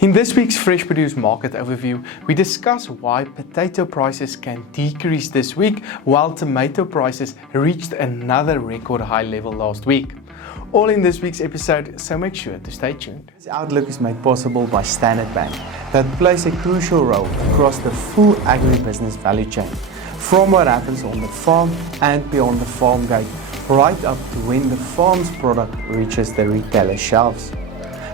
In this week's Fresh Produce Market Overview, we discuss why potato prices can decrease this week while tomato prices reached another record high level last week. All in this week's episode, so make sure to stay tuned. This outlook is made possible by Standard Bank, that plays a crucial role across the full agribusiness value chain, from what happens on the farm and beyond the farm gate, right up to when the farm's product reaches the retailer shelves.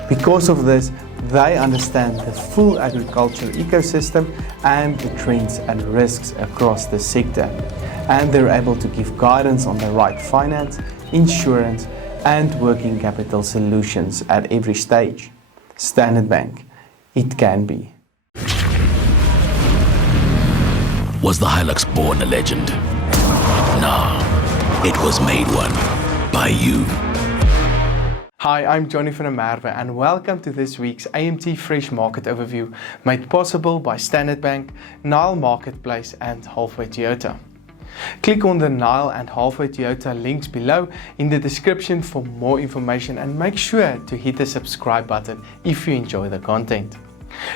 Because of this, they understand the full agricultural ecosystem and the trends and risks across the sector, and they're able to give guidance on the right finance, insurance, and working capital solutions at every stage. Standard Bank, it can be. Was the Hilux born a legend? No, it was made one by you. Hi, I'm Johnny van der Merwe and welcome to this week's AMT Fresh Market Overview, made possible by Standard Bank, Nile Marketplace and Halfway Toyota. Click on the Nile and Halfway Toyota links below in the description for more information and make sure to hit the subscribe button if you enjoy the content.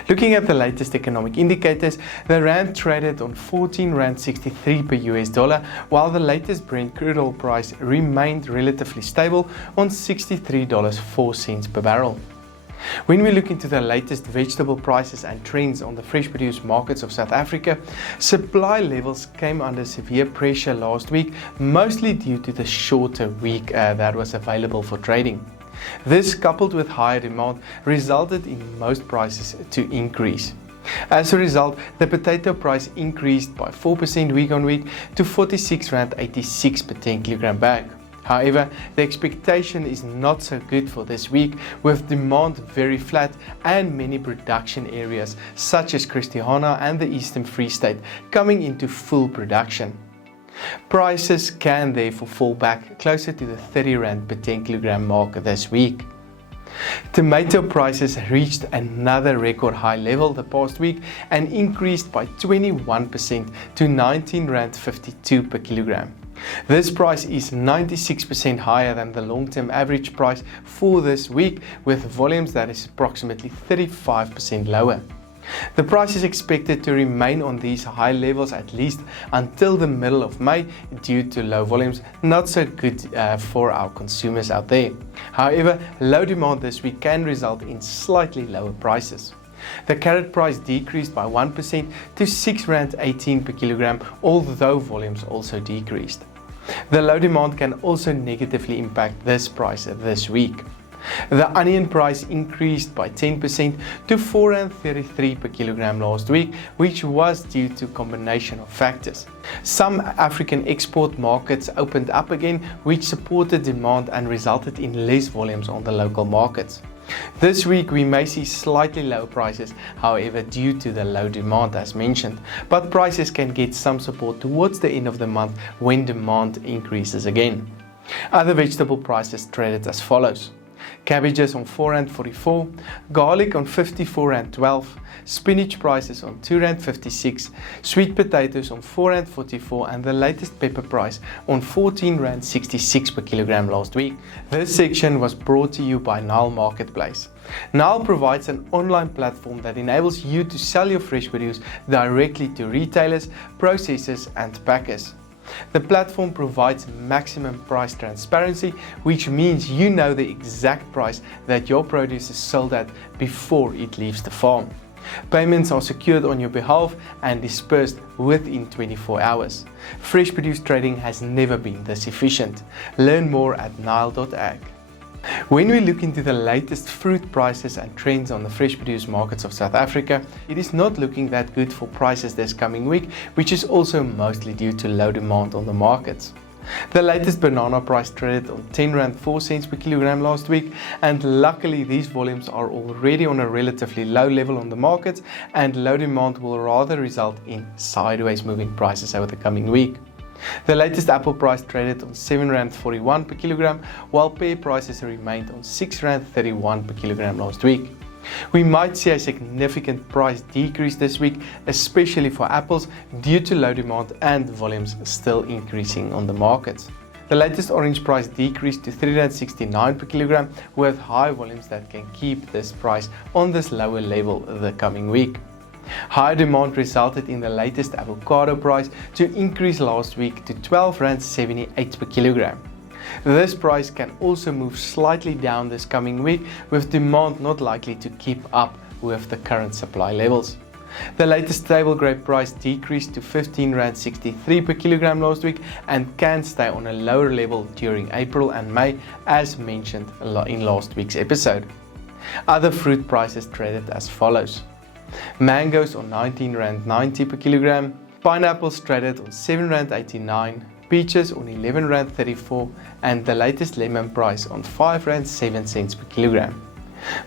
Looking at the latest economic indicators, the Rand traded on 14 Rand 63 per US dollar, while the latest Brent crude oil price remained relatively stable on $63.04 per barrel. When we look into the latest vegetable prices and trends on the fresh produce markets of South Africa, supply levels came under severe pressure last week, mostly due to the shorter week that was available for trading. This, coupled with higher demand, resulted in most prices to increase. As a result, the potato price increased by 4% week on week to 46 Rand 86 per 10 kilogram bag. However, the expectation is not so good for this week, with demand very flat and many production areas such as Christiana and the Eastern Free State coming into full production. Prices can therefore fall back closer to the 30 Rand per 10 kilogram mark this week. Tomato prices reached another record high level the past week and increased by 21% to 19 Rand 52 per kilogram. This price is 96% higher than the long-term average price for this week, with volumes that is approximately 35% lower. The price is expected to remain on these high levels at least until the middle of May due to low volumes, not so good for our consumers out there. However, low demand this week can result in slightly lower prices. The carrot price decreased by 1% to 6 Rand 18 per kilogram, although volumes also decreased. The low demand can also negatively impact this price this week. The onion price increased by 10% to 4 Rand 33 per kilogram last week, which was due to a combination of factors. Some African export markets opened up again, which supported demand and resulted in less volumes on the local markets. This week we may see slightly lower prices, however, due to the low demand as mentioned, but prices can get some support towards the end of the month when demand increases again. Other vegetable prices traded as follows: cabbages on 4 Rand 44, garlic on 54 Rand 12, spinach prices on 2 Rand 56, sweet potatoes on 4 Rand 44, and the latest pepper price on 14 Rand 66 per kilogram last week. This section was brought to you by Nile Marketplace. Nile provides an online platform that enables you to sell your fresh produce directly to retailers, processors, and packers. The platform provides maximum price transparency, which means you know the exact price that your produce is sold at before it leaves the farm. Payments are secured on your behalf and dispersed within 24 hours. Fresh produce trading has never been this efficient. Learn more at Nile.ag. When we look into the latest fruit prices and trends on the fresh produce markets of South Africa, it is not looking that good for prices this coming week, which is also mostly due to low demand on the markets. The latest banana price traded on 10 Rand 4 cents per kilogram last week, and luckily these volumes are already on a relatively low level on the markets, and low demand will rather result in sideways moving prices over the coming week. The latest apple price traded on 7 Rand 41 per kilogram, while pear prices remained on 6 Rand 31 per kilogram last week. We might see a significant price decrease this week, especially for apples, due to low demand and volumes still increasing on the markets. The latest orange price decreased to R3.69 per kilogram, with high volumes that can keep this price on this lower level the coming week. High demand resulted in the latest avocado price to increase last week to R12.78 per kilogram. This price can also move slightly down this coming week, with demand not likely to keep up with the current supply levels. The latest table grape price decreased to R15.63 per kilogram last week and can stay on a lower level during April and May, as mentioned in last week's episode. Other fruit prices traded as follows. Mangoes on R19.90 per kilogram, pineapples traded on R7.89, peaches on R11.34, and the latest lemon price on R5.07 per kilogram.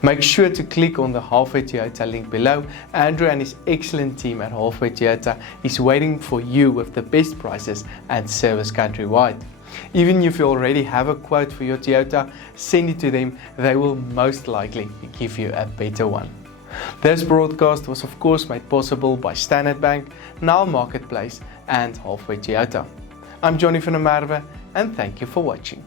Make sure to click on the Halfway Toyota link below. Andrew and his excellent team at Halfway Toyota is waiting for you with the best prices and service countrywide. Even if you already have a quote for your Toyota, send it to them. They will most likely give you a better one. This broadcast was of course made possible by Standard Bank, Nile Marketplace and Halfway Toyota. I'm Johnny van der Merwe and thank you for watching.